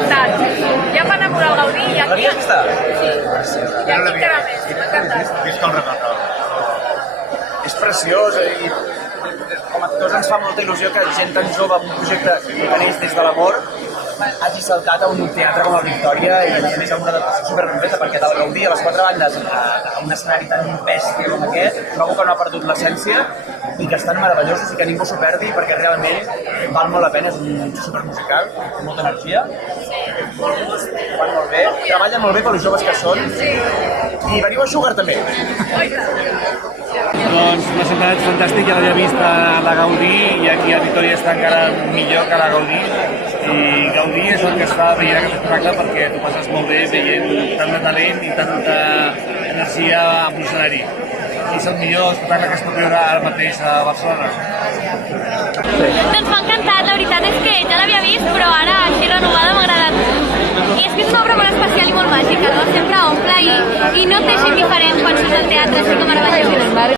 encantat. Ja em va enamorar el Gaudí i aquí... L'havies vista? Sí. I aquí encara més, m'ha encantat. Visca el recordo. És preciós i com a actors ens fa molta il·lusió que gent tan jove amb un projecte que neix des de l'amor hagi saltat a un teatre com la Victòria i a més amb una adaptació superbenfeta, perquè del Gaudí a les quatre bandes a un escenari tan bèstia com aquest trobo que no ha perdut l'essència i que estan meravellosos i que ningú s'ho perdi perquè realment val molt la pena, és un supermusical, té molta energia, fan molt bé, treballen molt bé per els joves que són i veniu a Sugar també. Doncs una ciutat fantàstica, ja l'havia vist a la Gaudí i aquí a Vitòria està encara millor que a la Gaudí i Gaudí és el que es fa veient aquest espectacle perquè tu passes molt bé veient tant de talent i tanta energia en un escenari. I és el millor espectacle que es pot veure ara mateix a Barcelona. Doncs m'ha encantat, la veritat és que ja l'havia vist, però ara així renovada m'ha agradat molt. I és que és una obra molt especial i molt màgica, no? Sempre omple i no et deixa indiferent quan surts al teatre, així que meravellós.